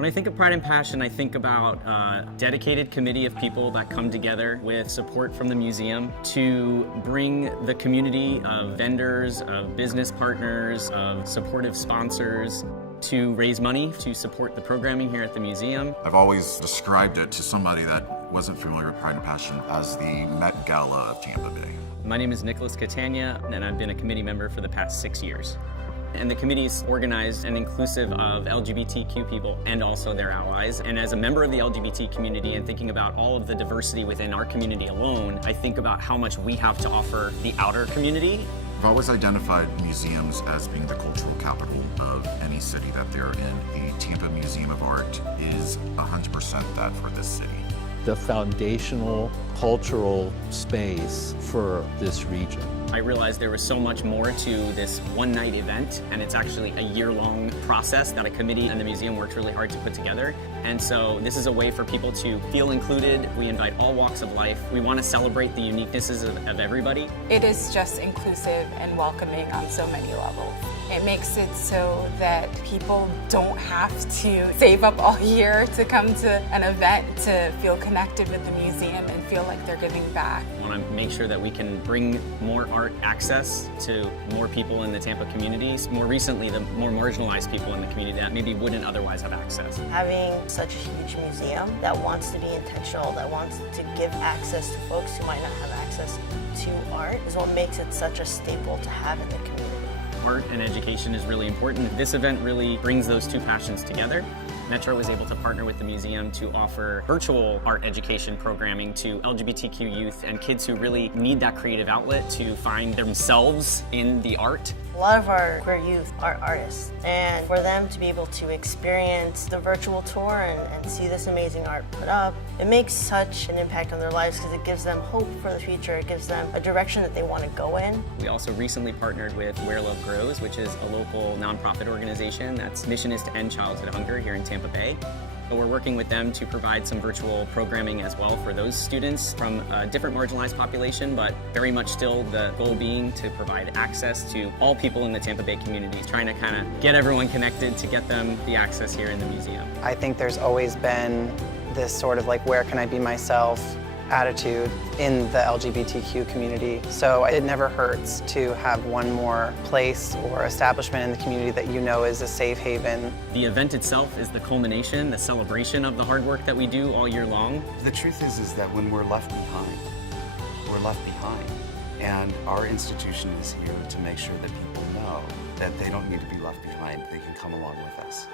When I think of Pride and Passion, I think about a dedicated committee of people that come together with support from the museum to bring the community of vendors, of business partners, of supportive sponsors to raise money to support the programming here at the museum. I've always described it to somebody that wasn't familiar with Pride and Passion as the Met Gala of Tampa Bay. My name is Catania, and I've been a committee member for the past 6 years. And the committee is organized and inclusive of LGBTQ people and also their allies. And as a member of the LGBT community and thinking about all of the diversity within our community alone, I think about how much we have to offer the outer community. I've always identified museums as being the cultural capital of any city that they're in. The Tampa Museum of Art is 100% that for this city. The foundational cultural space for this region. I realized there was so much more to this one-night event, and it's actually a year-long process that a committee and the museum worked really hard to put together. And so this is a way for people to feel included. We invite all walks of life. We want to celebrate the uniquenesses of everybody. It is just inclusive and welcoming on so many levels. It makes it so that people don't have to save up all year to come to an event to feel connected with the museum and feel like they're giving back. I want to make sure that we can bring more art access to more people in the Tampa communities. More recently, the more marginalized people in the community that maybe wouldn't otherwise have access. Having such a huge museum that wants to be intentional, that wants to give access to folks who might not have access to art is what makes it such a staple to have in the community. Art and education is really important. This event really brings those two passions together. Metro was able to partner with the museum to offer virtual art education programming to LGBTQ youth and kids who really need that creative outlet to find themselves in the art. A lot of our queer youth are artists, and for them to be able to experience the virtual tour and see this amazing art put up, it makes such an impact on their lives because it gives them hope for the future. It gives them a direction that they want to go in. We also recently partnered with Where Love Grows, which is a local nonprofit organization that's mission is to end childhood hunger here in Tampa Bay. So we're working with them to provide some virtual programming as well for those students from a different marginalized population, but very much still the goal being to provide access to all people in the Tampa Bay community, trying to kind of get everyone connected to get them the access here in the museum. I think there's always been this sort of like, where can I be myself attitude in the LGBTQ community. So it never hurts to have one more place or establishment in the community that you know is a safe haven. The event itself is the culmination, the celebration of the hard work that we do all year long. The truth is that when we're left behind, we're left behind. And our institution is here to make sure that people know that they don't need to be left behind. They can come along with us.